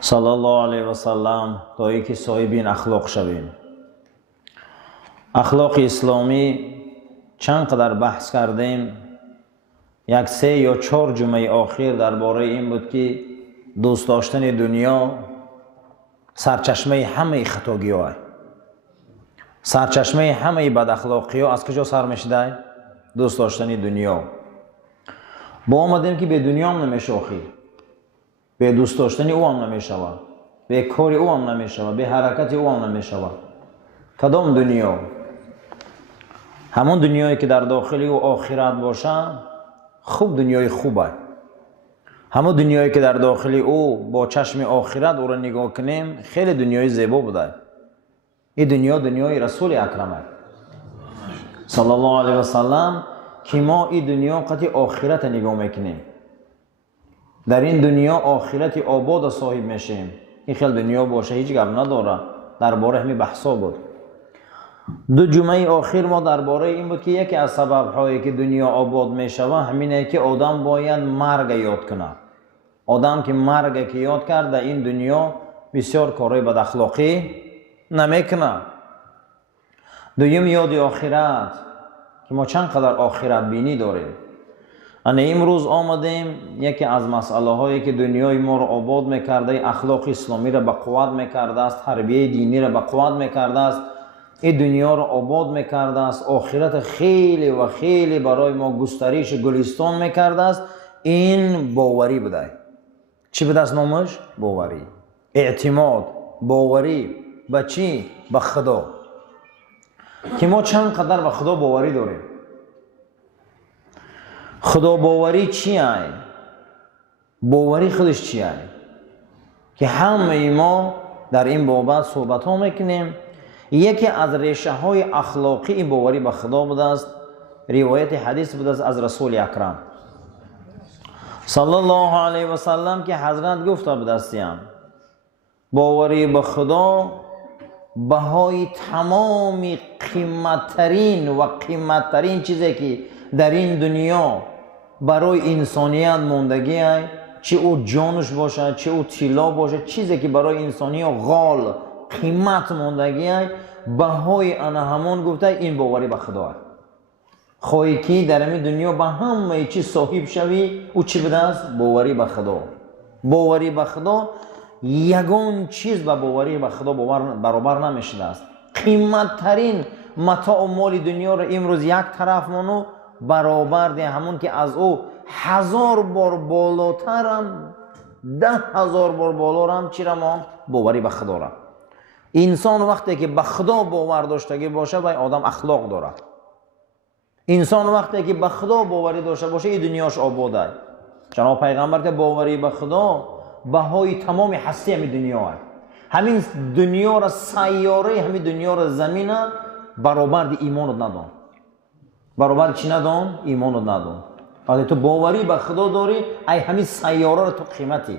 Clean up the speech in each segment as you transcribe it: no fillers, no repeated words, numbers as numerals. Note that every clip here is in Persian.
صلی الله علیه و سلم تا اینکه صاحبین اخلاق شویم. اخلاق اسلامی چند قدر بحث کردیم. یک 3 یا 4 جمعه آخر درباره این بود که دوست داشتن دنیا سرچشمه همه خطاگی ها، سرچشمه همه بد اخلاقی ها از کجا سر میشه؟ دوست داشتن دنیا. با آمدیم که به دنیا هم نمیشه آخر، به دوست داشتن او هم نمیشود، به کار او هم نمیشود، به حرکت او هم نمیشود. کدام دنیا؟ همون دنیایی که در داخل او آخرت باشه خوب، دنیای خوبه. همون دنیایی که در داخل او با چشم آخرت او را نگاه کنیم خیلی دنیای زیبا بوده. این دنیا دنیای رسول اکرمه صلی الله علیه و سلم که ما این دنیا قطعی آخرت نگاه میکنیم. در این دنیا آخرت آباد صاحب میشیم. این خیلی دنیا باشه هیچ گپ نداره. درباره همین بحثا بود. 2 جمعه آخر ما درباره این بود که یکی از سبب‌هایی که دنیا آباد میشوه همینه که آدم باید مرگ یاد کنه. آدم که مرگ که یاد کرد در این دنیا بسیار کارهای بد اخلاقی نمیکنه. دوم یاد آخرت که ما چند قدر آخرت بینی داریم. امروز آمدیم یکی از مسئله هایی که دنیای ما رو آباد میکرده، اخلاق اسلامی را به قوت میکرده است، تربیه دینی را به قوت میکرده است، این دنیا رو آباد میکرده است، آخرت خیلی و خیلی برای ما گسترش گلستان میکرده است. این باوری بوده. چی بوده است نامش؟ باوری، اعتماد، باوری به چی؟ به خدا. که ما چند قدر به خدا باوری داریم. خدا باوری چیه؟ باوری خودش چیه؟ که همه ما در این بابت صحبت ها میکنیم. یکی از ریشه های اخلاقی این باوری به خدا بوده است. روایت حدیث بوده است از رسول اکرم صلی الله علیه و سلم که حضرت گفته بوده استیم باوری به خدا بهای تمام قیمتترین و قیمتترین چیزی که در این دنیا برای انسانیت موندگی است، چه او جانش باشه، چه او طلا باشه، چیزی که برای انسانیت غال قیمت موندگی است، بهای آن همون گفته این باوری به خدا است. خواهی که در این دنیا به همه چیز صاحب شوی، او چی بوده است؟ باوری به خدا. باوری به خدا یگان چیز به باوری به خدا برابر نمیشه است. قیمتترین متاع مال دنیا را امروز یک طرف مانو برابر ده همون که از او 1000 بار بالاتر هم 10,000 بار بالا هم چی را ما باوری به خدا را. انسان وقتی که به خدا باور داشتگی باشه باید آدم اخلاق داره. انسان وقتی که به خدا باوری داشته باشه این دنیاش آباده. جناب پیغمبر که باوری به خدا بهای تمام هستی همین دنیا است. همین دنیا را سیاره، همین دنیا را زمین برابر دی ایمان رو ندان. برابر چی ندان؟ ایمان رو ندان. وقتی تو باوری به خدا داری ای همین سیاره را تو قیمتی.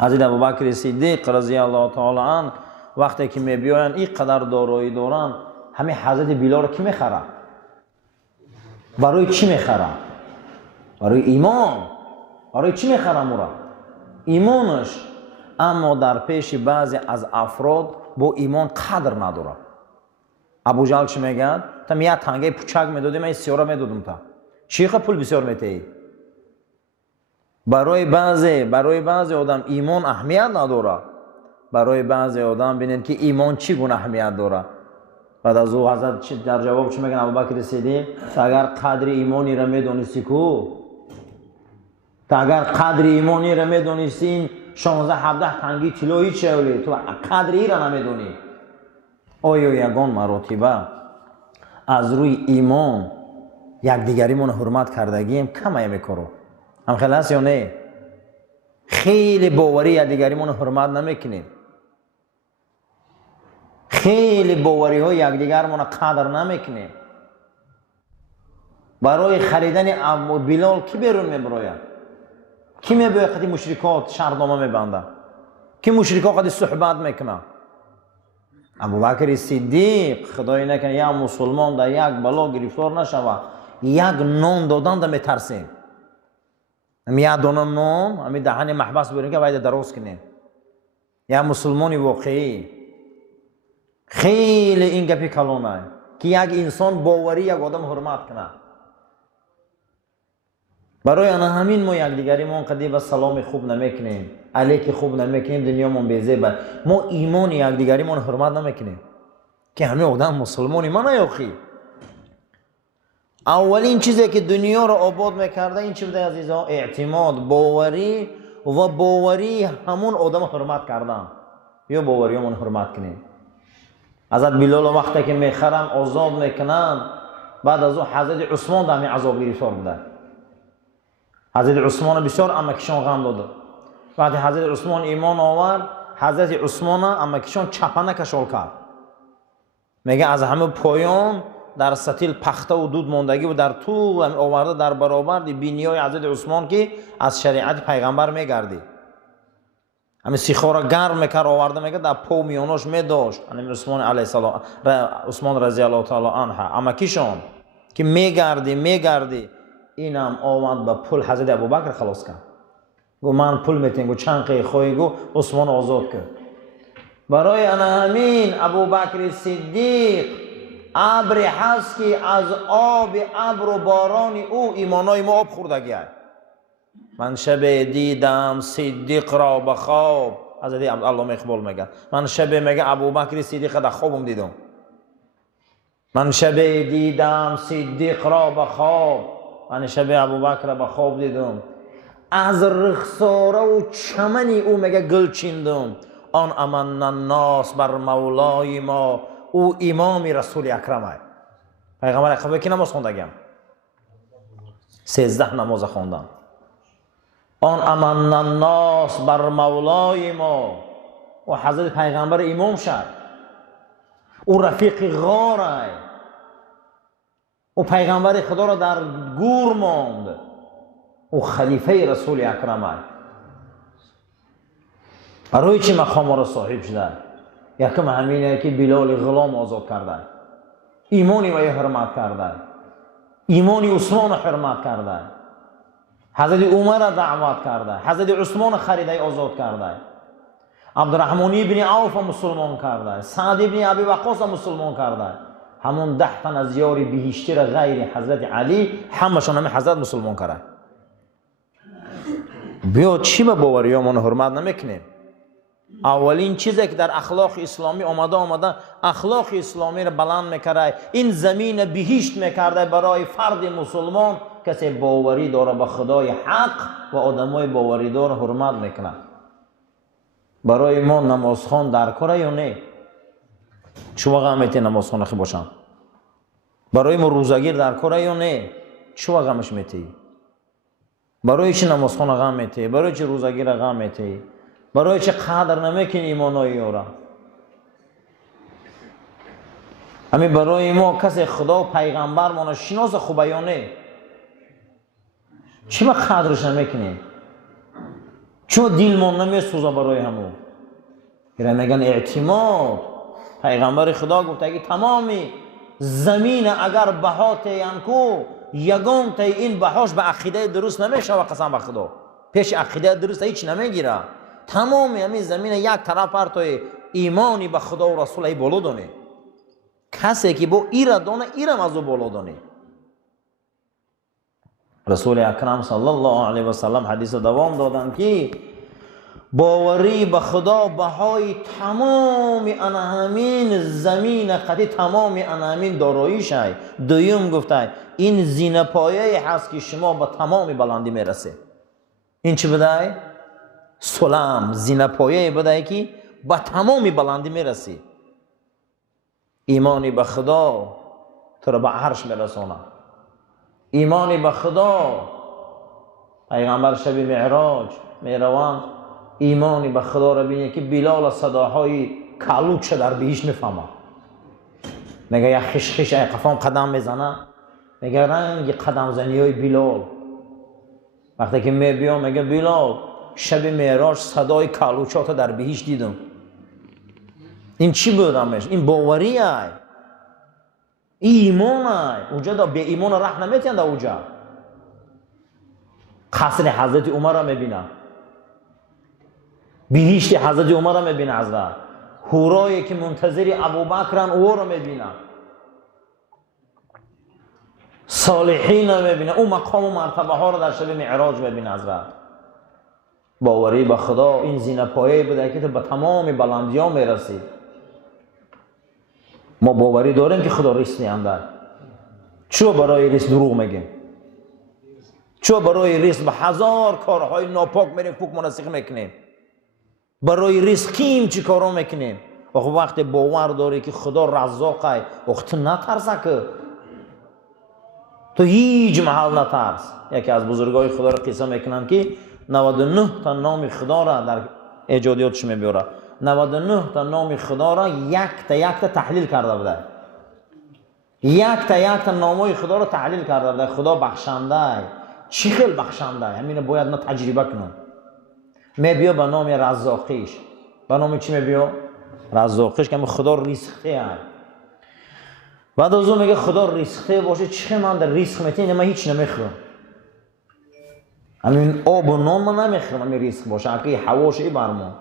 حضرت ابوبکر صدیق رضی الله تعالی عنه وقتی که میبیاین این قدر دارایی دارن همین حضرت بلال رو کی میخره؟ برای چی میخره؟ برای ایمان. برای چی میخرم او را؟ ایمانش. اما در پیش بعضی از افراد با ایمان قدر نداره. ابوجهل چی میگه؟ تم یه تنگه پوچک میدادی، من این سیاره میدادم تا چی خب پول بسیار میتهی. برای بعضی آدم ایمان اهمیت نداره. برای بعضی آدم ببینید که ایمان چی گونه اهمیت داره. بعد از او حضرت در جواب چی میگن؟ ابوبکر صدیق اگر قدر ایمانی را میدونستی کو، اگر قدر ایمانی را میدونستی 16-17 تنگی طلایی چولی تو قدر ای را نمیدونی. آیا یگان مراتبه از روی ایمان یکدیگری من حرمت کردگیم کم میکنو؟ هم خیلی هست یا نه؟ خیلی باوری یکدیگری من حرمت نمیکنیم. خیلی باوری ها یکدیگر من قدر نمیکنیم. برای خریدن ابو بلال کی بیرون میبراید؟ کی میباید قدی مشرکات شرطنامه میبنده؟ کی مشرکات قدی صحبت میکنه؟ ابوبکر صدیق خدای نکنه یک مسلمان در یک بلا گرفتار نشوه، یک نان دادن در میترسیم. یه دونه نون همین دهن محبس بریم که باید درست کنیم. یا مسلمانی واقعی خیلی این گپی کلونه که یک انسان باوری یک آدم حرمت کنه. برای آن همین ما یک دیگریمون قدی به سلام خوب نمیکنیم، علیک خوب نمیکنیم، دنیامون بیزیبه. ما ایمان یک دیگریمون حرمت نمیکنیم که همه آدم مسلمانی ما نیاخی. اولین چیزی که دنیا رو آباد میکرده این چی بوده عزیزان؟ اعتماد، باوری و باوری همون آدم حرمت کردن. یا باوریمون حرمت کنیم. حضرت بلال وقتی که میخرن آزاد میکنن، بعد از او حضرت عثمان در همین عذاب گرفتار بوده. حضرت عثمان بسیار امکشان غم داده. وقتی حضرت عثمان ایمان آورد، حضرت عثمان امکشان چپنه کشال کرد. میگه از همه پایان در ستیل پخته و دود ماندگی و در تو آورده در برابر بینیای حضرت عثمان که از شریعت پیغمبر میگردی. همین سیخا را گرم میکرد آورده میگه در پا میاناش میداشت. همین عثمان علیه السلام، عثمان رضی الله تعالی عنه امکیشان که میگردی اینم آمد به پل حضرت ابوبکر خلاص کرد. گو من پل میتین، گو چند قی خواهی، گو عثمان آزاد کرد. برای انا همین ابوبکر صدیق ابری هست که از آب ابر و باران او ایمانای ما آب خوردگی هست. من شب دیدم صدیق را به خواب. حضرت علامه اقبال میگه من شب میگه ابوبکر صدیق در خوابم دیدم. من شب دیدم صدیق را به خواب. من شب ابوبکر به خواب دیدم. از رخساره و چمنی او میگه گل چیندم. آن امن الناس بر مولای ما. او امام رسول اکرم است. پیغمبر اکرم که نماز خوندگیم 13 نماز خوندم. آن امن الناس بر مولای ما. و حضرت پیغمبر امام شد. او رفیق غار است. او پیغمبر خدا را در گور ماند. او خلیفه رسول اکرم است. برای چی مقام را صاحب شده؟ یکم همینه که بلال غلام آزاد کرده، ایمانی وی حرمت کرده، ایمانی عثمان حرمت کرده، حضرت عمر را دعوت کرده، حضرت عثمان خریده آزاد کرده، عبدالرحمن ابن عوف مسلمان کرده، سعد ابن ابی وقاص مسلمان کرده. همون 10 تن از یاری بهشتی را غیر حضرت علی همشون همه حضرت مسلمان کرده. بیا چی به باوریامون حرمت نمیکنیم؟ اولین چیزی که در اخلاق اسلامی آمده اخلاق اسلامی را بلند میکرده، این زمین بهشت میکرده برای فرد مسلمان کسی باوری داره به خدای حق و آدمای باوری داره حرمت میکنه. برای ما نمازخوان در کاره یا نه؟ چه وقت میتی نمازخوان خی باشم؟ برای ما روزگیر در کاره یا نه؟ چه وقت همش میتی؟ برای چی نمازخوان غم میتی؟ برای چی روزگیر غم میتی؟ برای چه قدر نمیکنی ایمانایی او را؟ همین برای ما کسی خدا و پیغمبر ما شناس خوبه یا نه؟ چی با قدرش نمیکنی؟ چون دلمون نمیسوزه برای همون؟ ایره میگن اعتماد. پیغمبر خدا گفته اگه تمامی زمین اگر بها تینکو یگان تا این بهاش به عقیده درست نمیشه و قسم به خدا پیش عقیده درست هیچ نمیگیره. تمام همین زمین یک طرف پر توی ایمانی به خدا و رسول ای بالا دانه. کسی که با ایره دانه ایرم از او بالا دانه. رسول اکرم صلی الله علیه و سلم حدیث دوام دادن که باوری به خدا بهای تمام همین زمین قطعی تمام همین داراییش است. دویم گفته این زینه پایه هست که شما به تمام بلندی میرسه. این چی بده؟ سلام زینه پایه بده که به تمام بلندی میرسی. ایمانی به خدا تو را به عرش میرسونه. ایمانی به خدا پیغمبر شب معراج میروند ایمانی به خدا را بینه که بلال صداهای کلوچ در بهشت میفهمه. میگه یک خش قفام قدم میزنه، میگه رنگ قدم زنی های بلال. وقتی که میبیام میگه بلال شب معراج صدای کلوچات در بهشت دیدم. این چی بودمش؟ این باوری است. ایمان است. اونجا دا به ایمان راه نمیتونن اونجا. قصر حضرت عمر را میبینه، بهشت حضرت عمر را میبینه، حضرت حورایی که منتظر ابوبکرن او را میبینه، صالحین را میبینه، او مقام و مرتبه ها را در شب معراج میبینه. حضرت باوری به خدا این زینه پایه بوده که به تمام بلندی ها میرسید. ما باوری داریم که خدا ریسک میانده. چرا برای ریسک دروغ میگیم؟ چرا برای ریسک به هزار کارهای ناپاک میریم فوق مناسق میکنیم؟ برای ریسک کیم چی کارا میکنیم؟ وقتی باور داری که خدا رزاقه، وقت نترسه که تو هیچ محل نترس. یکی از بزرگای خدا را قصه میکنن که 99 تا نام خدا را در ایجادیاتش میبیاره، 99 تا نام خدا را یک تا تحلیل کرده بوده، یک تا نامای خدا را تحلیل کرده بوده. خدا بخشنده، چی خیل بخشنده، همین باید ما تجربه کنم. میبیا به نام رزاقیش، به نام چی میبیا؟ رزاقیش که خدا ریسخته هست. بعد از اون میگه خدا ریسخته باشه، چه من در ریسک میتینه، من هیچ نمیخورم، همین آب و نان من نمیخورم، همین ریسک باشه اگه حواش ای برمون.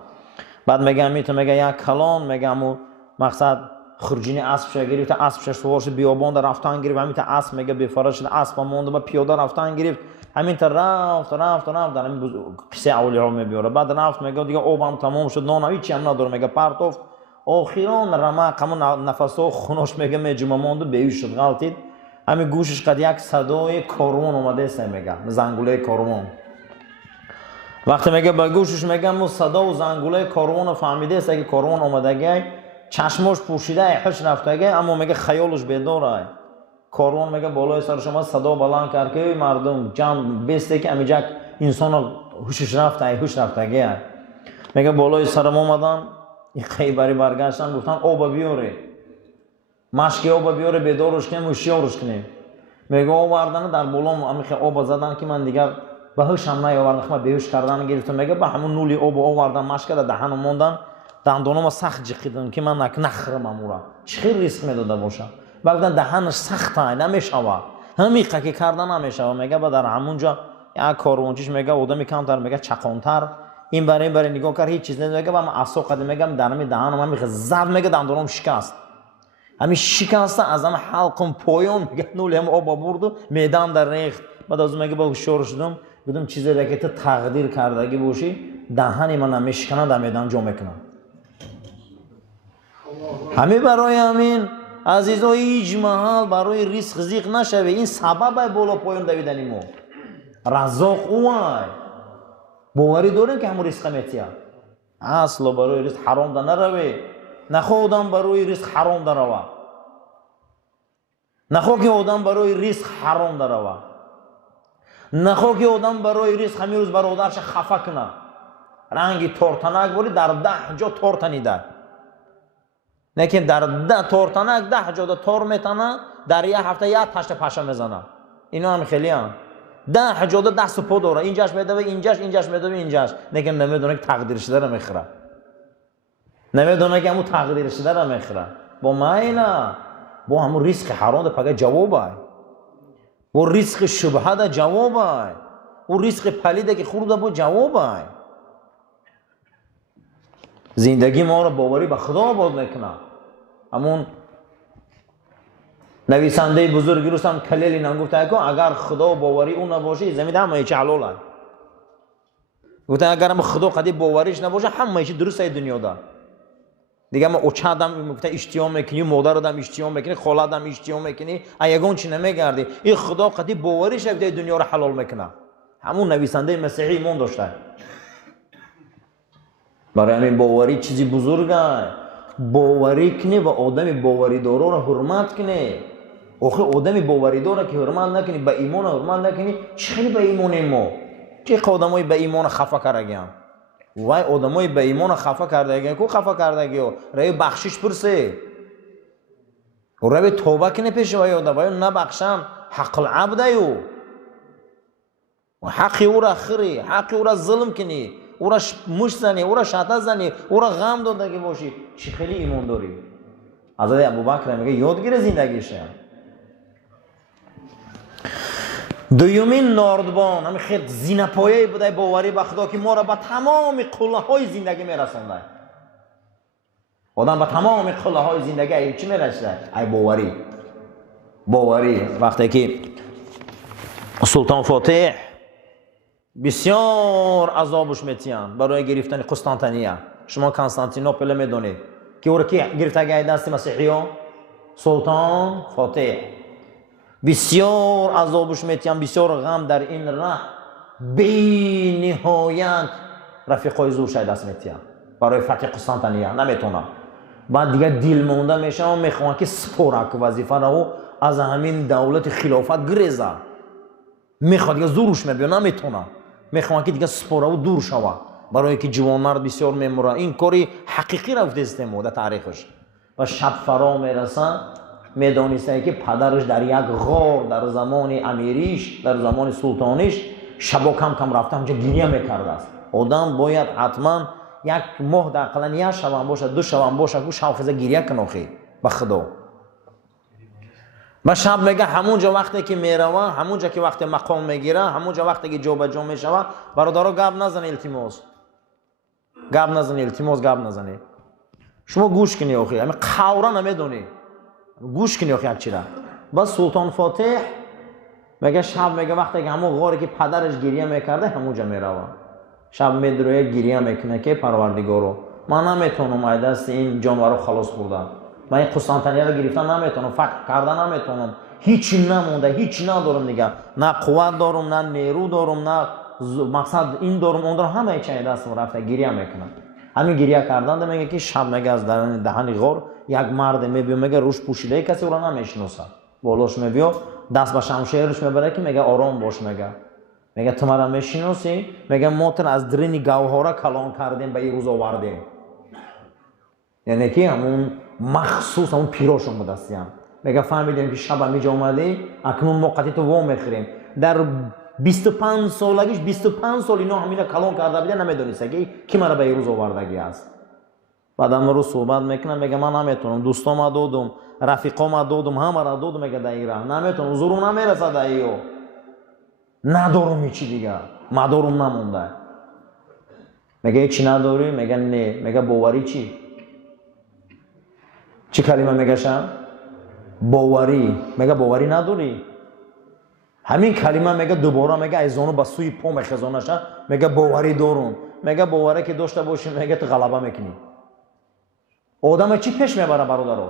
بعد میگم میگه یک کلان، میگم مقصد خرجین اسب شه گرفت، اسب شه سوارش بیابان در رفتن گرفت، همین تا اسب میگه بفرش اسب مونده با پیاده رفتن گرفت، همین تا رفت در همین قصه اولیاء میبیاره. بعد رفت میگه دیگه آبم تمام شد، نان هیچی هم نداره، میگه پرتوف آخران رمق همون نفسو خونش میگه میجمع مونده بیهوش شد. غلطید همین گوشش قد یک صدای کاروان اومده است، میگه زنگوله کاروان. وقتی میگه با گوشش میگه مو صدا و زنگوله کاروان فهمیده است که کاروان اومده، چشمش پوشیده، هش رفته، اما میگه خیالش بیداره. کاروان میگه بالای سر شما صدا بلند کرد که مردم جمع بیسته که امیجک انسان هوشش رفته. میگه بالای سرم اومدن، این خیبری برگشتن گفتن آب بیاره، مشکی آب بیاره، بیدارش کنیم و شیارش کنیم. میگه آوردن در بولام امیخه آب زدن که من دیگر به هوش هم نیاوردم، خب بیهوش کردن گرفتم. میگه به همون نولی آب آوردن، مشک در دهنم موندن، دندونم سخت جقیدن که من نخرم امورا. چه ریسک میداده باشم؟ بعد دهنش سخته نمیشوه، همین که کردن نمیشوه. میگه بعد در همونجا یک کاروانچیش میگه آدمی کمتر، میگه چقانتر این برای نگاه کرد، هیچ چیز نمیگه. و من عصا قد میگم در همین دهنم هم میخه زد، میگه دندونم شکست، همین شکسته از هم حلقم پایان، میگه نولی هم آب برد و میدان در ریخت. بعد از اون میگه با شور شدم، گفتم چیزی را که تو تقدیر کردگی باشی دهنی من نمیشکنه، در میدان جا میکنم. همین برای همین عزیزا هیچ محل برای ریسک زیق نشوه. این سبب بالا پایان دویدنی ما. رزاق اوای باوری داریم که همون ریسک میتیه، اصلا برای ریسک حرام ده نروی، نخواه آدم برای ریسک حرام ده روه، نخواه که آدم برای ریسک حرام ده روه، نخواه که آدم برای ریسک همین روز برادرش خفه کنه، رنگی تورتنک بوری در 10 جا تورتنیده، لیکن در 10 تورتنک 10 جا تور میتنه، در یک هفته یک تشت پشه میزنه. اینا هم خیلی هم 10 جا دست پا داره، اینجاش میدوه اینجاش میدوه اینجاش، لیکن نمیدونه که تقدیر شده رو میخوره، نمیدونه که همون تقدیر شده رو میخوره. با ماینا با همون ریسک حرام ده پگه جوابه، و ریسک شبهه ده جوابه، و ریسک پلیده که خورده با جوابه. زندگی ما رو باوری به خدا آباد میکنه. همون نویسنده بزرگی رو هم کلیلی نگفته که اگر خدا باوری اون نباشه زمین همه چی حلاله. گفته اگر هم خدا قدی باوریش نباشه همه چی درسته دنیا ده. دیگه ما اوچادم گفته اشتیام میکنی، مادرادم اشتیام میکنی، خالادم اشتیام میکنی، ایگون چی نمیگردی. این خدا قدی باوریش بده دنیا رو حلال میکنه. همون نویسنده مسیحی ایمان داشته. برای همین باوری چیزی بزرگه. باوری کنی و آدم باوری دارا رو حرمت کنی. آخه آدم باوری داره که حرمت نکنی، به ایمان حرمت نکنی، چه به ایمان ما؟ چه آدمای به ایمان خفه کردگیان؟ وای آدمای به ایمان خفه کردگیان، کو خفه کردگیو؟ رای بخشش پرسه. و رای توبه کنی پیش وای آدمای نبخشم حق العبد ایو. و حقی او را خری، حقی او را ظلم کنی، او را مش زنی، او را شاته زنی، او را غم دادگی باشی، چی خیلی ایمان داری؟ حضرت ابوبکر میگه یادگیر زندگیشه. دویمین نردبان همین خیلی زینه‌پایه‌ای بوده باوری به خدا که ما را به تمام قله‌های زندگی میرسونده. آدم به تمام قله‌های زندگی چی میرسه؟ ای باوری وقتی که سلطان فاتح بسیار عذابش میتیان برای گرفتن قسطنطنیه. شما کنستانتینوپل میدونید که او را کی گرفته دست مسیحیان؟ سلطان فاتح. بسیار عذابش میتیان، بسیار غم در این راه بی نهایت رفیقای زور شاید دست میتیان برای فتح قسطنطنیه نمیتونن. بعد دیگه دل مونده میشه و میخوان که سپورک وظیفه رو از همین دولت خلافت گریزه، میخواد دیگه زورش میبینه نمیتونه، میخوان که دیگه سپوره و دور شوه برای که جوانمرد بسیار میموره. این کاری حقیقی رفته استمو در تاریخش و شب فرا میرسه میدانسته که پدرش در یک غار در زمان امیریش در زمان سلطانیش شبا کم کم رفته همچه گریه میکرده است. آدم باید حتما یک ماه دقیقا یک شبم باشه 2 شبم باشه که شاخیزه گریه کنه به خدا. و شب میگه همونجا وقتی که میروه، همونجا که وقتی مقام میگیره، همونجا وقتی که جا به جا میشوه، برادرها گپ نزنه التماس گپ نزنه. شما گوش کنی آخی همین قوره نمیدونی، گوش کنی آخی یک چی را. بس سلطان فاتح میگه شب میگه وقتی که همون غاری که پدرش گریه میکرده همونجا میروه، شب میدروه گریه میکنه که پروردگارو من نمیتونم از دست این جانورو خلاص بردم، من این قسطنطنیه رو گرفتن نمیتونم، فتح کردن نمیتونم، هیچی نمونده، هیچ ندارم دیگه، نه قوت دارم نه نیرو دارم نه مقصد این دارم اون دارم، همه چیز دستم رفته گریه میکنم. همین گریه کردن میگه که شب میگه از دهن غار یک مرد میبینه میگه روش پوشیده کسی او را نمیشناسه، بالاش میبینه دست به شمشیرش میبره که میگه آرام باش، میگه تو مرا میشناسی؟ میگه ما تن از درین گوهره کلان کردیم به این روز آوردیم، یعنی که همون مخصوص همون پیراشون بدستیم. میگه فهمیدیم که شب همیجا اومدی اکنون ما قطعی تو وام میخوریم. در 25 سالگیش 25 سال اینا همینا کلان کرده بیده نمیدونیسته که کی مرا به این روز آوردگی است. بعد هم رو صحبت میکنم میگه من نمیتونم، دوستام دادم، رفیقام دادم، همه را دادم، میگه دایره نمیتونم، زورم نمیرسه دایو، ندارم هیچی دیگه، مدارم نمونده. میگه چی نداری؟ میگه نه. میگه باوری چی کلمه میگه شم؟ باوری. میگه باوری نداری؟ همین کلمه میگه دوباره میگه ایزانو با سوی پا میخزانه شد، میگه باوری دارم. میگه باوری که داشته باشی میگه تو غلبه میکنی. آدم چی پیش میبره برادرو؟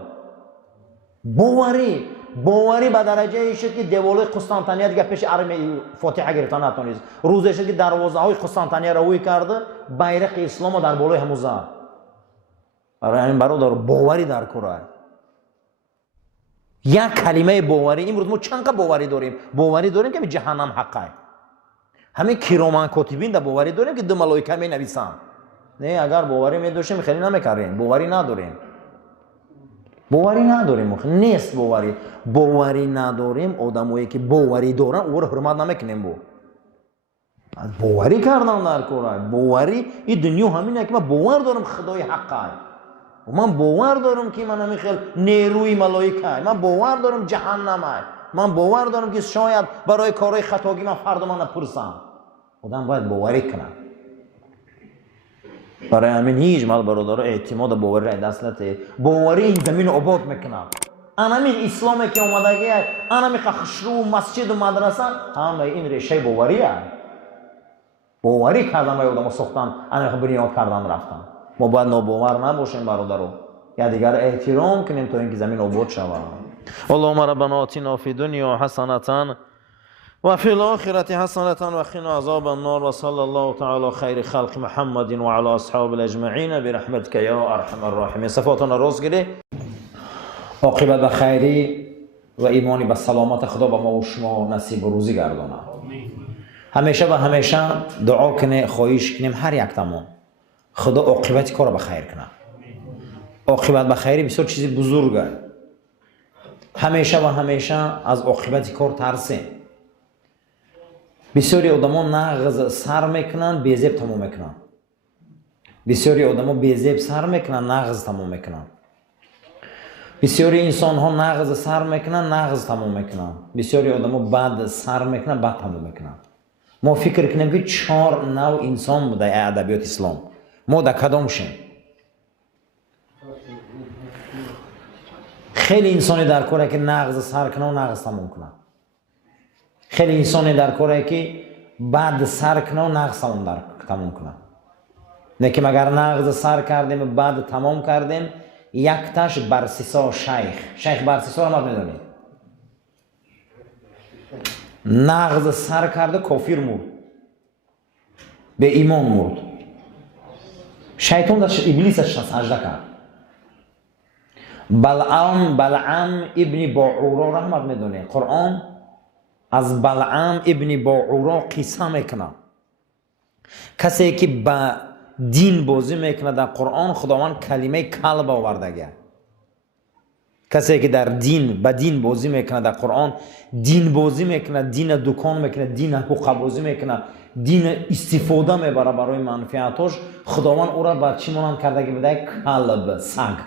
باوری به درجه ای شد که دیوالای قسطنطنیه دیگه پیش ارم فاتحه گرفتن نتونست. روزی شد که دروازه های قسطنطنیه را روی کرده، بیرق اسلام در بالای همون زد. برای همین برادر باوری در کره. یک کلمه باوری، امروز ما چند باوری داریم که به جهنم حقه. همین کرامان کاتبین در باوری داریم که 2 ملائکه می نویسن. نه اگر باوری می داشتیم خیلی نمیکردیم. باوری نداریم نیست. باوری نداریم. آدمایی که باوری دارن او رو حرمت نمیکنیم. باوری کردن در کره. باوری این دنیا همینه که من باور دارم خدای حقه، من باور دارم که من همیخیل نیروی ملائکه، من باور دارم جهنمه، من باور دارم که شاید برای کارهای خطاگی من فردا من نپرسم. آدم باید باوری کنه. برای همین هیچ مال برادر اعتماد باوری را دست نده. باوری این زمین آباد میکنه. همین اسلامی که اومدگی، همین خشرو مسجد و مدرسه، همه این ریشه باوریه. باوری کردن و آدم ساختن، همین بنیاد کردن رفتن. ما باید ناباور نباشیم برادرو، یا دیگر احترام کنیم تا اینکه زمین آباد شود. اللهم ربنا آتنا فی الدنیا حسنة وفي الآخرة حسنة وقنا عذاب النار وصلى الله تعالى خير خلق محمد وعلى أصحاب الأجمعين برحمتك يا أرحم الراحمين. صفاتنا راست گیری، عاقبت به خیری و ایمانی به سلامت خدا به ما و شما نصیب و روزی گردانه. همیشه و همیشه دعا کنه، خواهش کنیم هر یک تمام خدا عاقبت کار به خیر کنه. عاقبت به خیری بسیار چیزی بزرگه. همیشه و همیشه از عاقبت کار ترسیم. بسیاری آدمان نغز سر میکنن بیزیب تمام میکنن. بسیاری آدمان بیزیب سر میکنن نغز تمام میکنن. بسیاری انسان ها نغز سر میکنن، نغز تموم میکنن. بسیاری آدم ها بعد سر میکنن، بعد تموم میکنن. ما فکر کنیم که 4 نوع انسان بوده در ادبیات اسلام. ما در کدامشیم؟ خیلی انسانی در کاره که نغز سر کنه و نغز تموم کنه. خیلی انسانی در کاره که بعد سر کنه و نغز تموم کنه. نه که مگر نغز سر کردیم و بعد تمام کردیم، یک تاش برسیسا شیخ برسیسا رو ما میدونید. نغز سر کرده کافر مرد، به ایمان مرد. شیطان داشت ابلیسش سجده کرد. بلعام ابن باعورا رحمت میدونه. قرآن از بلعام ابن باعورا قصه میکنه. کسی که با دین بازی میکنه در قرآن خداوند کلمه کلب آوردگه. کسی که در دین با دین بازی میکنه در قرآن، دین بازی میکنه، دین دکان میکنه، دین حقوق بازی میکنه، دین استفاده میبره برای منفعتش، خداوند او را با چی مانند کردگی بده؟ کلب، سگ.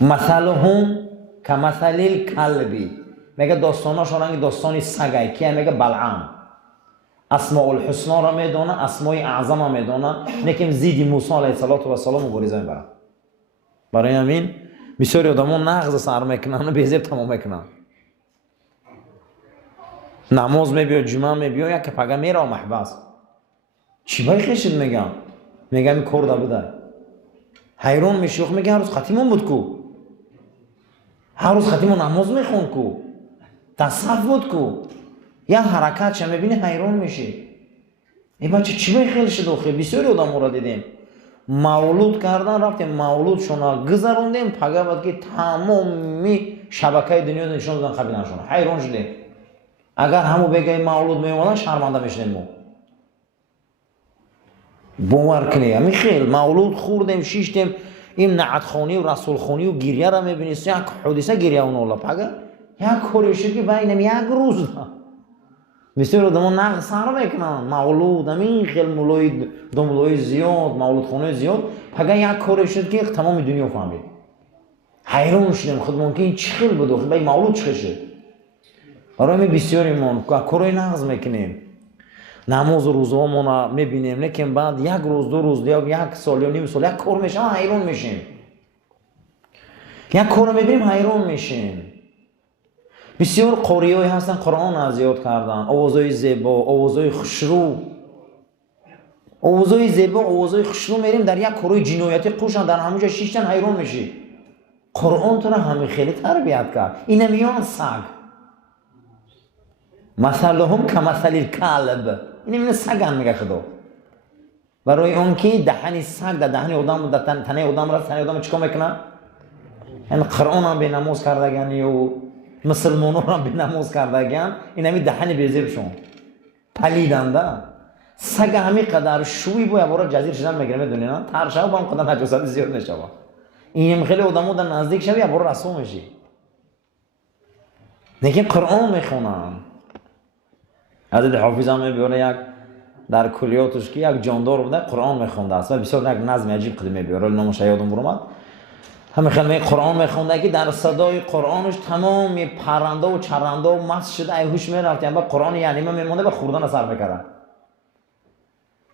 مثلهم کمثل الکلب. میگه داستاناش رنگ داستانی سگه. کیه؟ میگه بلعام. اسماء الحسنا را میدونه، اسماء اعظم را میدونه، لیکن زید موسی علیه السلام مبارزه میبره. برای همین بسیاری آدم‌ها نغز سر میکنن و بیزیر تمام میکنن. نماز میبیا، جمعه میبیا، یک پگه میره محبس. چی بای خیشید میگم این کار بوده. حیران میشی. میگه هر روز ختیمون بود کو، هر روز ختیمون نماز میخون کو، تصف بود کو، یا حرکت چه میبینی حیران میشی. این بچه چی بای خیلی شد آخه؟ بسیاری آدم را دیدیم مولود کردن، رفتیم مولودشون گذروندیم، پگه بعد که تمامی شبکه دنیا نشون دادن قبیله‌شون. حیران شدیم. اگر همو بگه مولود میومدن شرمنده میشدیم. ما باور کنی همین خیلی مولود خوردیم، شیشتیم، این نعت خانی و رسول خانی و گریه را میبینید. یک حدیثه گریه اون الله پگه یک کاریشه که بینم یک روز بسیار آدم نقل سر میکنن. مولود همین خیلی مولوی دملوی زیاد، مولود خانه زیاد، پگه یک کاری شد که تمام دنیا فهمید. حیران شدیم خود ممکن چی خیلی بوده خیلی بای مولود چی شد. برای می بسیاری ما کارای نقض میکنیم، نماز و روزهامون میبینیم، لیکن بعد یک روز دو روز یا یک سال یا نیم سال یک کار میشه حیران میشیم. یک کار میبینیم حیران میشیم. بسیار قاری‌هایی هستن قرآن از یاد کردن، آوازهای زیبا، آوازهای خوشرو، آوازهای زیبا، آوازهای خوشرو. میریم در یک کارهای جنایتی قوشن، در همونجا شیشتن حیران میشی. قرآن تو را همین خیلی تربیت کرد. این میان سگ. مثلهم کمثل الکلب. این سگ هم میگه خدا. برای اون که دهن سگ در دهن آدم، در تنه آدم را، تنه آدم چیکار میکنه؟ این قرآن هم به نماز کردگانی و مسلمانان را به نماز کردگان، این همی دهن بیزیرشون پلیدنده. سگ همی قدر شوی بوی برای جزیر شدن میگیره. میدونی نه؟ ترشا با هم قدر نجاست زیاد نشوه. این هم خیلی آدمو در نزدیک شوی برای رسول میشی. لیکن قرآن میخونن. حضرت حافظ هم میبیاره یک در کلیاتش که یک جاندار بوده قرآن میخونده است و بسیار یک نظم عجیب قدیم میبیاره. نامش یادم برآمد. همه خیلی قرآن میخونده که در صدای قرآنش تمام پرنده و چرنده و مست شده ایهوش میرفتن. با قرآن یعنی ما میمونده به خوردن سر میکردن.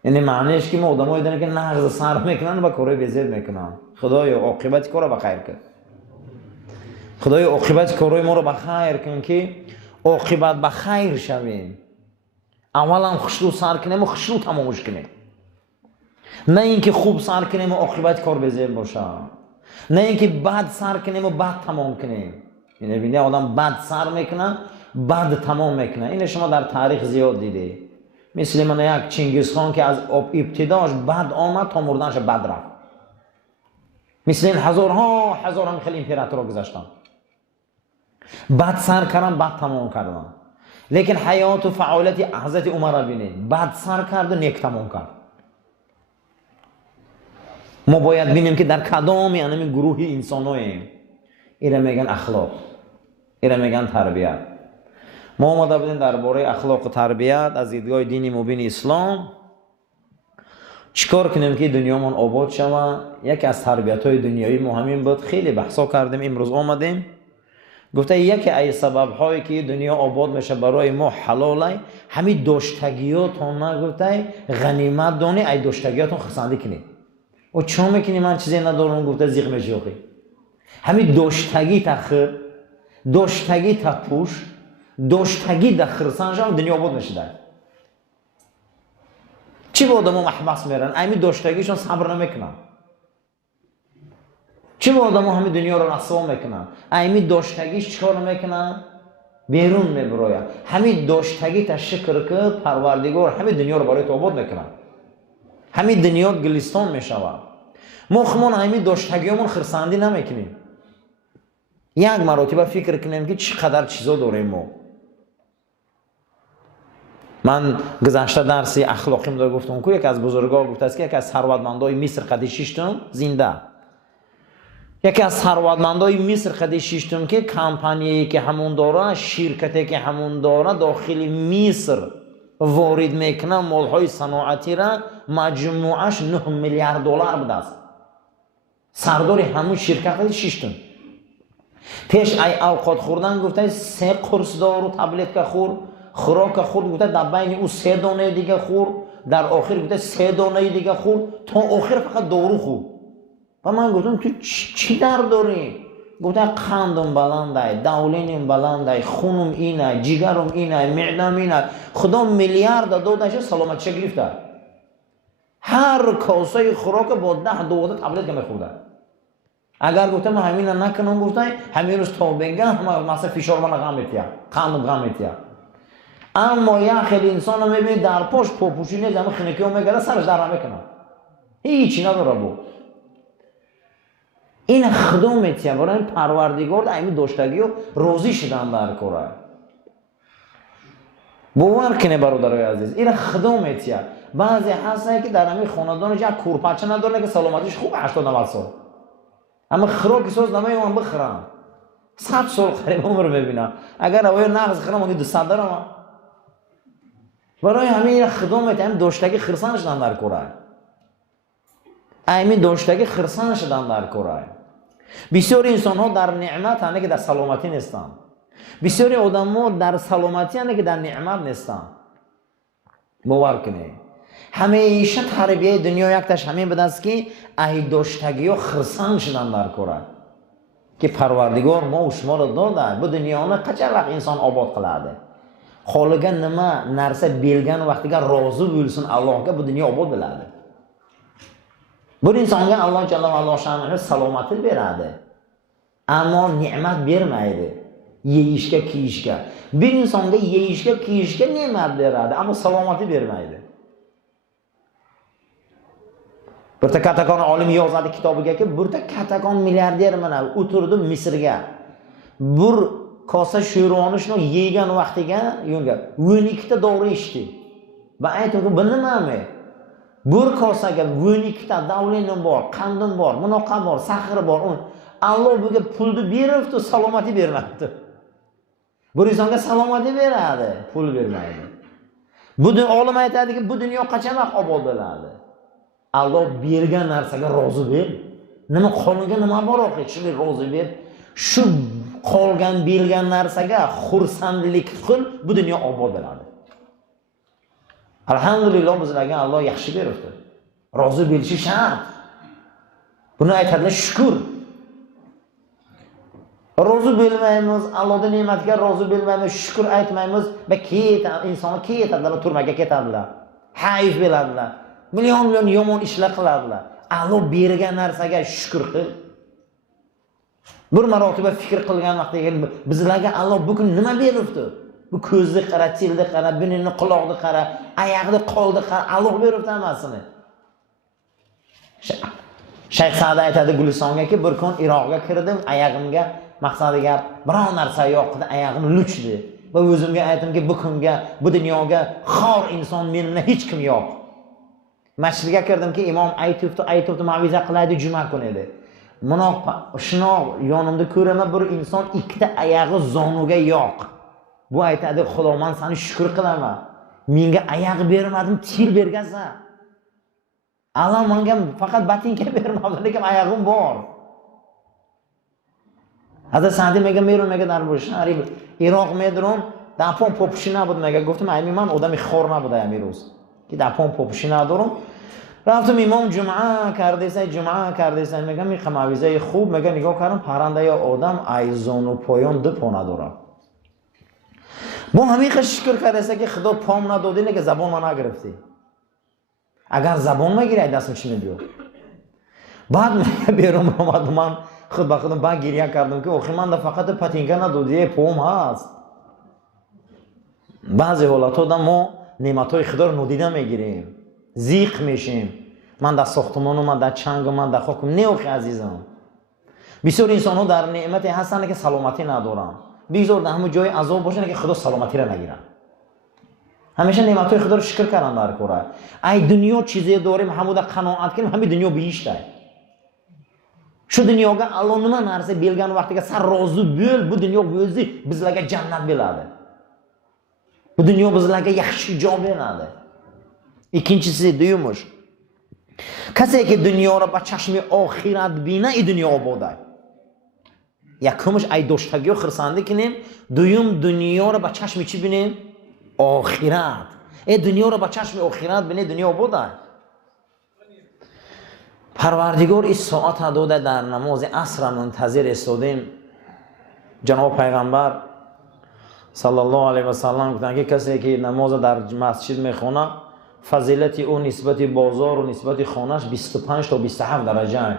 یعنی معنیش که ما آدمایی داریم که نغز سر میکنن و کارهای بیزید میکنن. خدایا عاقبت کارو بخیر کن. خدایا عاقبت کارهای ما رو بخیر کن که عاقبت بخیر شویم. اولا خوشرو سر کنیم و خوشرو تمامش کنیم. نه اینکه خوب سر کنیم و عاقبت کار بیزید باشه. نه اینکه بد سر کنیم و بد تمام کنیم. یعنی ببینید آدم بد سر میکنه بد تمام میکنه. این شما در تاریخ زیاد دیده. مثل من یک چنگیزخان که از ابتداش بد آمد تا مردنش بد رفت. مثل این هزارها هم خیلی امپراتورها گذاشتن. بد سر کردن بد تمام کردن. لیکن حیات و فعالیت حضرت عمر را ببینید. بد سر کرد و نیک تمام کرد. ما باید ببینیم که در کدام یعنی گروه انساناییم. اینا میگن اخلاق، اینا میگن تربیت. ما اومده بودیم درباره اخلاق و تربیت از دیدگاه دینی مبین اسلام چیکار کنیم که دنیامون آباد شود؟ یکی از تربیت‌های دنیایی مهمین بود. خیلی بحثا کردیم، امروز آمدیم گفته یکی از سبب‌هایی که دنیا آباد میشه برای ما حلاله، همین داشتگیاتون نگفته غنیمت دانی، ای داشتگیاتون خرسندی کنید. و چون میکنی من چیزی ندارم؟ گفته زیغ میشوخی. همین داشتگی تخر، داشتگی تپوش، داشتگی در خرسانش هم دنیا آباد میشه. چی با آدم ها محبس میرن؟ همین داشتگیشون صبر نمیکنن. چی با آدم ها همین دنیا رو رسوا میکنن؟ همین داشتگیش چیکار نمیکنن؟ بیرون میبراین. همین داشتگی تا شکر که پروردگار همین دنیا رو برای تو آباد میکنن. همین دنیا گلستان میشود. ما خمون همین داشتگیامون خرسندی نمیکنیم. یک مرتبه فکر کنیم که چقدر چیزا داریم ما. من گذشته درسی اخلاقیم رو گفتم که یک از بزرگان گفته است که یک از ثروتمندای مصر قدی ششتم زنده. یکی از ثروتمندای مصر قدی ششتم که کمپانیایی که همون داره، شرکتی که همون داره داخل مصر وارد میکنه مالهای صناعتی را، مجموعش 9 میلیارد دلار بوده است. سردار همون شرکت ششتم. پیش ای اوقات خوردن گفته 3 قرص دارو تبلت که خور، خوراک خورد گفته در بین او 3 دانه دیگه خور، در آخر گفته 3 دانه دیگه خور، تا آخر فقط دارو خور. و من گفتم تو چی درد داری؟ گفته قندم بلنده، دولینم بلنده، خونم اینه، جگرم اینه، معدم اینه. خدا میلیارد دادش سلامتش گرفته. هر کاسه خوراک با 10-12 تبلت که میخورده. اگر گفته من همین نکنم، گفته همین روز تا بگم مثلا فشار من غم میتیا، قندم غم میتیا. اما یا خیلی انسان رو میبینی در پشت پاپوشی نیست، همه خنکی رو میگره سرش در میکنه، هیچی نداره. بو این خدا میتیه برای پروردگار همین داشتگی و روزی شدن در کاره. باور کنه برادرای عزیز، این خدا میتیه. بعضی هستن که در همین خاندانش یک کورپچه نداره که سلامتیش خوب 80-90 سال، اما خوراکی ساز نمیدونم بخورم 100 سال قریب عمر میبینم. اگر اوای نغز خورم اون 200 دارم. برای همین خدمت هم داشتگی خرسان شدن در کره. همین داشتگی خرسان شدن در کره. بسیاری انسان ها در نعمت هستند که در سلامتی نیستند. بسیاری آدم ها در سلامتی هستند که در نعمت نیستند. باور کنید. همیشه تربیت دنیا یک تاش همین بدست که ای داشتگی ها خرسان شدن در کره. که پروردگار ما و شما رو داده. به دنیا نه قچر وقت انسان آباد قلاده. خالقه نما نرسه بیلگن وقتی که رازو بیلسون الله که به دنیا آباد بلاده. بر انسان که الله جل و علا شانه سلامتی براده. اما نعمت برمیده. یهیشکه کیشکه. بر انسان که یهیشکه کیشکه نعمت براده. اما سلامتی برمیده. برتا کتکان عالم 11 کتاب بگه که برتا کتکان میلیاردر منه اتردو مصرگه. بر کاسه شیروانش نو یگان وقتیگه یونگه ونیکتا داریشتی و ایتون که بنمامه بر کاسه که ونیکتا دولینم بار قندم بار مناقه بار سخر بار اون الله بگه پول بیرفت و سلامتی برمید. بر انسان که سلامتی برده پول برمید. بود عالم ایتادی که بود دنیا قچه وقت آباد بلاده. الله بیرگن نرسه که رازو بیر نما خالنگه نما باراخه چلی رازو بیر شو qolgan bilgan narsaga xursandlik qil, bu dunyo obod bo'ladi. Alhamdulillah bizlarga Alloh yaxshi beribdi. Rozi bo'lishi shart. Buni aytadilar shukr. Rozi bo'lmaymiz, Allohning ne'matiga rozi bo'lmaymiz, shukr aytmaymiz va inson ketadilar, turmaga ketadilar. Hayf bo'ladilar. Million yomon ishlar qiladilar. Alloh bergan narsaga shukr qil. Bir marotaba fikr qilgan vaqtda bizlarga Alloh bu kun nima beribdi? Bu ko'zni qara, tilni qara, bunini quloqni qara, oyoqni qo'lni qara, Alloh beribdi hammasini. Shayx Sa'd aytadi Gulistonga bir kun Iroqqa kirdim, oyog'imga maqsadiga biror narsa yo'qdi, oyog'im luchdi. Va o'zimga aytdimki bu kunga, bu dunyoga xor inson mendan hech kim yo'q. Masjidga kirdimki imom aytibdi ma'viza qiladi juma kuni edi. Shuni yonimda ko'raman bir inson ikkita oyog'i zonuga yo'q. Bu aytadi Xudo men seni shukr qilaman. Menga oyoq bermading, til bergansan. الان من میگم فقط باتین که برم اول که ایاغون بار حضرت سعدی میگه میرم میگه در شهر عراق میدرم دپام پوپشی نبود میگه گفتم ایمی من آدمی خور نبوده امی روز که دپام پوپشی ندارم رفتم امام جمعه کرده سه میگم این خماویزه خوب میگه نگاه کردم پرنده یا آدم ایزان و پایان دو پا نداره با همین شکر کرده که خدا پام نداده نه که زبان ما نگرفتی اگر زبان میگیره دستم چی میدیو بعد میگه بیرون اومد من خود با خودم با گریه کردم که آخه من فقط پتینگه ندادی پام هست بعضی حالات ما نعمت‌های خدا رو ندیده میگیریم زیق میشیم من در ساختمان من در چنگ من در خاکم نه آخه عزیزم بسیار انسان ها در نعمت هستن که سلامتی ندارن بیزار در همون جای عذاب باشن که خدا سلامتی را نگیرن همیشه نعمت‌های خدا رو شکر کردن در کره ای دنیا چیزی داریم همون قناعت کنیم همین دنیا بیشتر شو دنیاga الان nima narsa belgan vaqtiga sen rozi bo'l bu dunyo o'zi bizlarga jannat beradi bu dunyo bizlarga yaxshi joy beradi ikkinchisi deymish kasiki dunyoni ba chashmi oxirat bina i dunyo obodai yakimish ay do'shtagi xirsandi kinim duyum dunyoni ba chashmi chi binim oxirat dunyoni ba chashmi oxirat bine dunyo obodai پروردگار این ساعت داده در نماز عصر منتظر استادیم جناب پیغمبر صلی الله علیه و سلم گفتن که کسی که نماز در مسجد میخونه فضیلت او نسبت بازار و نسبت خانهش 25 تا 27 درجه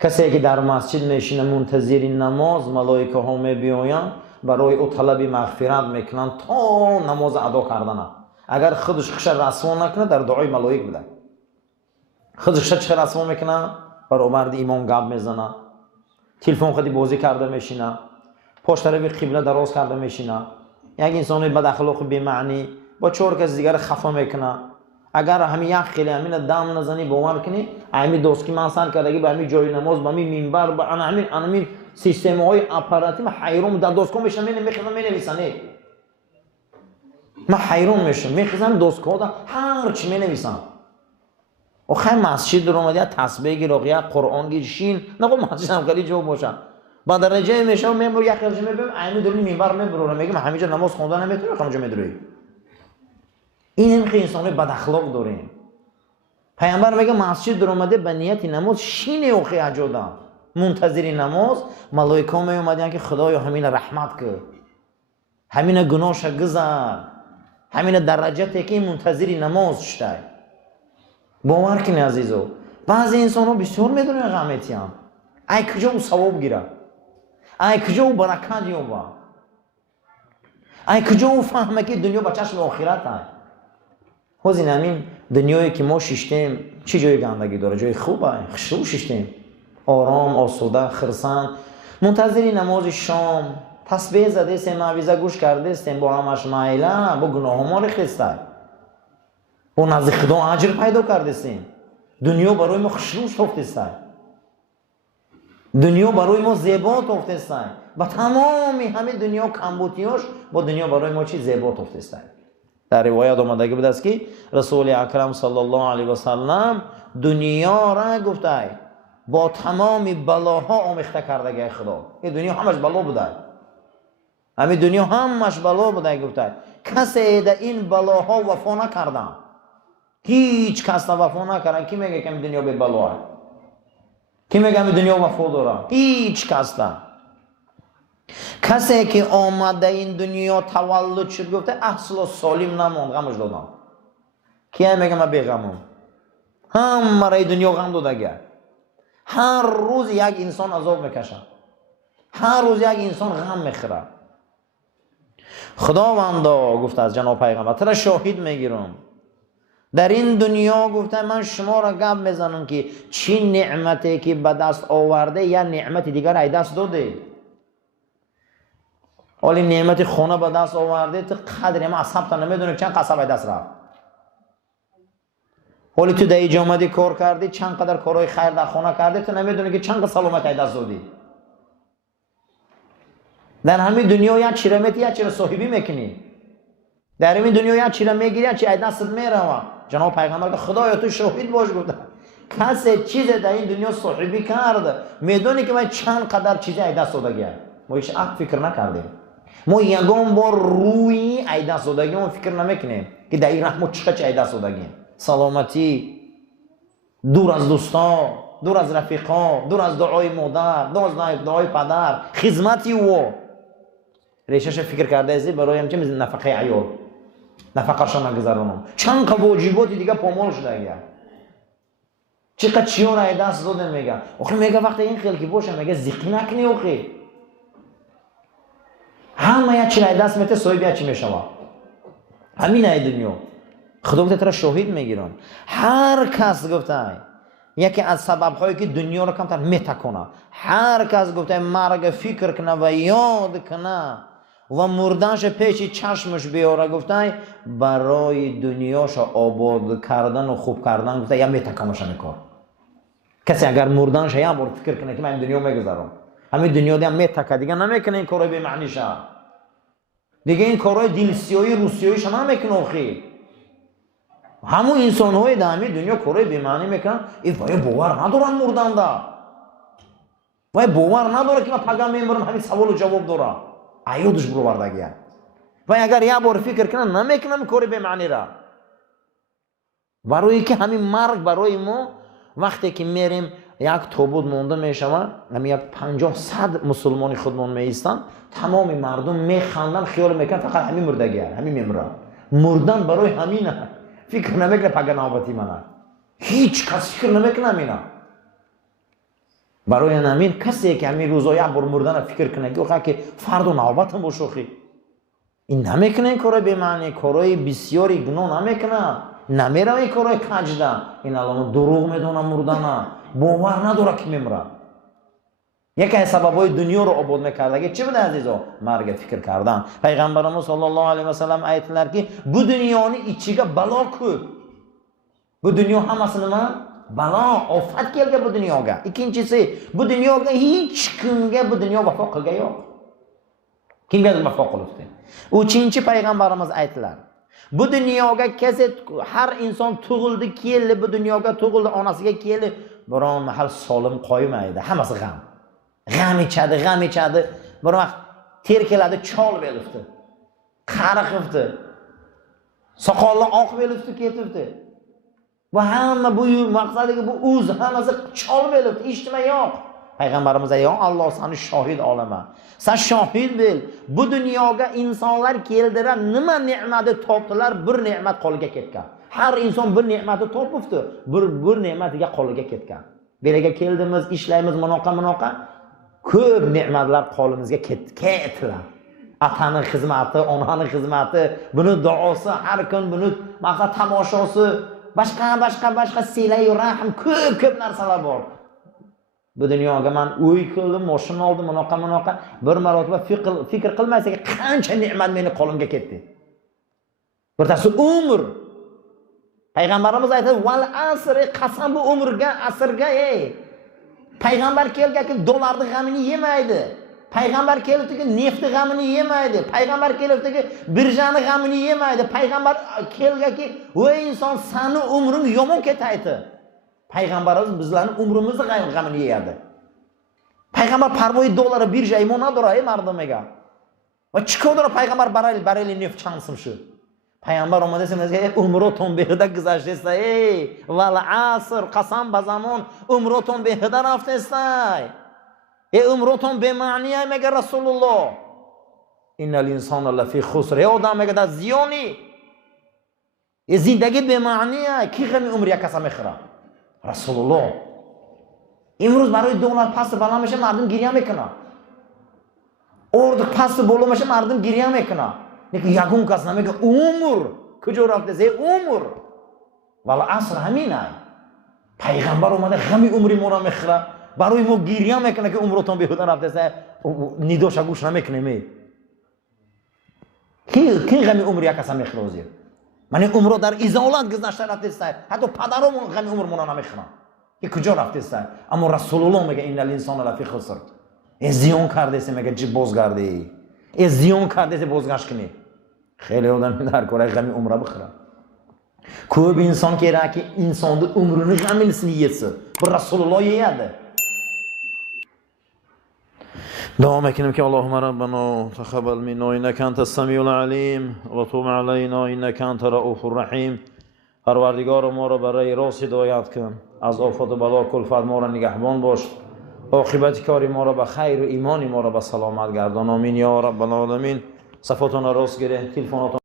کسی که در مسجد میشینه منتظر نماز ملائکه ها میبیاین برای او طلب مغفرت میکنن تا نماز ادا کردن اگر خودش خش رسوا نکنه در دعای ملائکه بده خودش چه رسما میکنه برای مرد امام گپ میزنه تلفن خودی بازی کرده میشینه پشت طرف قبله دراز کرده میشینه یک انسان بد اخلاق بی معنی با 4 کس دیگر خفه میکنه اگر همین یک خیلی همین دم نزنی باور کنی همین دوست کی من سال کرده به همین جای نماز به همین منبر به همین سیستم های اپاراتی من حیران در دوست کو میشم میخوام مینویسن من حیران میشم میخوام دوست کو هر چی مینویسن آخه مسجد رو اومدی تسبیح گیر یا قرآن گیر شین نگو مسجد هم خیلی جو باشن با درجه میشه میمور یک خیلی میبینم عینو داریم منبر میبرم میگم همینجا نماز خوندن نمیتونی همونجا میدروی این هم که انسان بد اخلاق داریم پیامبر میگه مسجد رو اومده به نیت نماز شین اوخی اجادا منتظر نماز ملائکه می اومدن که خدایا همین رحمت که همین گناهش گذر همین درجاتی که منتظر نماز شته باور کنی عزیزو بعضی انسان ها بسیار میدونن غمیتی هم ای کجا او ثواب گیره ای کجا او برکت یابه ای کجا او فهمه که دنیا با چشم آخرت هست حوزین همین دنیایی که ما شیشتیم چی جای گندگی داره جای خوبه خشو شیشتیم آرام آسوده خرسند منتظر نماز شام تسبیح زده سه معویزه گوش کرده استیم با همش مایله با گناه ما رخسته با نزد خدا اجر پیدا کردیم دنیا برای ما خوشروش هفته دنیا برای ما زیبات هفته و تمامی همه دنیا کمبودیاش با دنیا برای ما چی زیبات هفته در روایت آمده بود است که رسول اکرم صلی الله علیه و سلم دنیا را گفته با تمامی بلاها آمیخته کرده خدا این دنیا همش بلا بوده همین دنیا همش بلا بوده گفته کسی در این بلاها وفا نکردن هیچ کس وفا نکردن کی میگه که دنیا به بلا هست کی میگه که دنیا وفا داره هیچ کس نه کسی که آمده این دنیا تولد شد گفته اصلا سالم نموند غمش دادم کی میگه من بیغمم همه رای دنیا غم داده هر روز یک انسان عذاب میکشه هر روز یک انسان غم میخوره خداوندا گفته از جناب پیغمبر تو را شاهد میگیرم در این دنیا گفته من شما را گپ میزنم که چی نعمتی که به دست آورده یا نعمت دیگر ای دست داده ولی نعمت خونه به دست آورده تو قدر ما اصحاب تا نمیدونی چند قصب ای دست رفت ولی تو در جامعه کار کردی چند قدر کارهای خیر در خونه کردی تو نمیدونی که چند سلامت ای دست دادی در همین دنیا یا چرمتی یا چرا صاحبی میکنی در این دنیا چی را میگیری چی از دستت میره. جناب پیغمبر که خدایا تو شاهد باش گفته کسی چیز در این دنیا صاحبی کرده میدونی که من چند قدر چیزی از دست دادم. ما هیچ فکر نکردیم. ما یگان بار روی از دست دادیم ما فکر نمیکنیم که در این رحمت چقدر از دست دادیم. سلامتی، دور از دوستان، دور از رفیقان، دور از دعای مادر، دور از دعای پدر، خدمتی او ریشش فکر کرده ازی برای هم چه میزن نفقه عیال نفقه‌شان نگذرونم چند قبل واجباتی دیگه پامال شده اگر چقدر چیون از دست داده میگه. آخه میگه وقتی این خیلی باشه میگه زیقی نکنی آخه همه یه چی از دست میته صاحب چی میشوه همین ای دنیا. خدا گفته ترا شاهد میگیرم هر کس گفته یکی از سبب‌هایی که دنیا رو کمتر میتکونه هر کس گفته مرگ فکر کنه و یاد کنه و مردنش پیش چشمش بیاره گفته برای دنیاش آباد کردن و خوب کردن گفته یا میتکنش همین کار. کسی اگر مردنش یا بار فکر کنه که من این دنیا میگذارم همین دنیا دیگه میتکه دیگه نمیکنه این کارای بی‌معنیشه دیگه این کارای دینسیایی روسیاییش نمیکنه آخه همون انسان‌های در همین دنیا کارای بی‌معنی میکنن این وای باور ندارن مردن دا وای باور نداره که من پگاه میمرم همین سوال و جواب داره ایودش برو بردگیه وای اگر یه بار فکر کنن نمیکنم کاری بی‌معنی را برای که همین مرگ برای ما وقتی که میریم یک تابوت مونده میشوه همین یک 50-100 مسلمانی خودمون میایستن تمام مردم میخندن خیال میکنن فقط همین مردگیه همین میمره مردن برای همینه فکر نمیکنه پگه نوبتی منه هیچ کس فکر نمیکنه همینه برای همین کسی که همین روزا یک بار مردن فکر کنه که فردا نوبتم باشوخی این نمیکنه این کارای بی‌معنی کارای بسیاری گناه نمیکنه نمیره این کارای کجده این الان دروغ میدونه مردن باور نداره که میمره یکی از سبب‌های دنیا رو آباد میکرده چی بوده عزیزا مرگ فکر کردن. پیغمبرمون صلی الله علیه و سلم aytdilar که bu dunyoni ichiga balo ko'p bu dunyo hammasi nima balo ofat kelgan bu dunyoga. Ikkinchisi bu dunyoga hech kimga bu dunyo vafo qilgan yo'q kimga vafo qilibdi. Uchinchi payg'ambarimiz aytdilar bu dunyoga kesi har inson tug'ildi keldi bu dunyoga tug'ildi onasiga keldi biron mahal solim qo'ymaydi hammasi g'am ichadi bir vaqt ter keladi chol belibdi qariqibdi soqolli oq belibdi ketibdi bu hamma bu maqsadiga bu o'z hammasi chol belibdi eshitma yo'q. Payg'ambarimiz aytgan Alloh seni shohid olaman sen shohid bil bu dunyoga insonlar keldilar nima ne'matni topdilar bir ne'mat qo'liga ketgan har inson bir ne'matni topibdi bir ne'matiga qo'liga ketgan beraga keldimiz ishlaymiz munoqa ko'p ne'matlar qo'limizga ketdilar atani xizmati onani xizmati buni duosi har kun buni maqsad tomoshosi boshqa silay rahm ko'p narsalar bor. Bu dunyoga men uy qildim mashina oldim munoqa bir marotaba fikr qilmasak qancha ne'mat meni qo'limga ketdi birtasi umr. Payg'ambarimiz aytadi val asri qasam bu umrga asrga payg'ambar kelganki dollarni g'amini yemaydi payg'ambar kelibdiki neftni g'amini yemaydi payg'ambar kelibdiki birjani g'amini yemaydi payg'ambar kelganki voy inson seni umring yomon ketaydi payg'ambarimiz bizlarning umrimizni g'amini yeyadi. Payg'ambar parvoyi dollar birja iymon nadora mardomaga va chiko'dara payg'ambar bareli neft chansım shu payg'ambar omada semizga umroton behida guzashtesa val asr qasam ba zamon umroton behida raftesa umroton bema'ni mega rasululloh innal insona lafi khusr odam mega da ziyoni zindagi bema'ni ki g'ami umr yakasam khira rasululloh imroz baroy dollar past baland میشه مردم گریه میکنه ordu past بالا میشه مردم گریه میکنه لیکن یگون کس نمیگه عمر کجا رفته زی عمر والا اصل همینه پیغمبر اومده غمی عمری ما را میخره برای ما گریه میکنه که عمرتون بیهوده رفته زی نداش گوش نمیکنه می کی غمی عمری کس میخره من عمر در ازالت گذشته رفته زی حتی پدرمون غمی عمر ما را نمیخره که کجا رفته زی اما رسول الله میگه این الانسان لفی خسر زیان کرده سی میگه چی بازگردی زیان کرده سی بازگشت کنی خیلی آدم در کاره غمی عمره بخره کوب inson kerakki insonni umrini g'amini yetsin bu rasululloh yeyadi davom ekinimki Allohumma rabbana taqabbal minna innaka antas samiul alim va tub alayna innaka antar raufur rahim Parvardigor ما را برای راست هدایت کن از آفات و بلا کلفت ما را نگهبان باش عاقبت کار ما را به خیر و ایمان ما را به سلامت گردان آمین یا رب العالمین صفاتون را راست گیره تلفناتون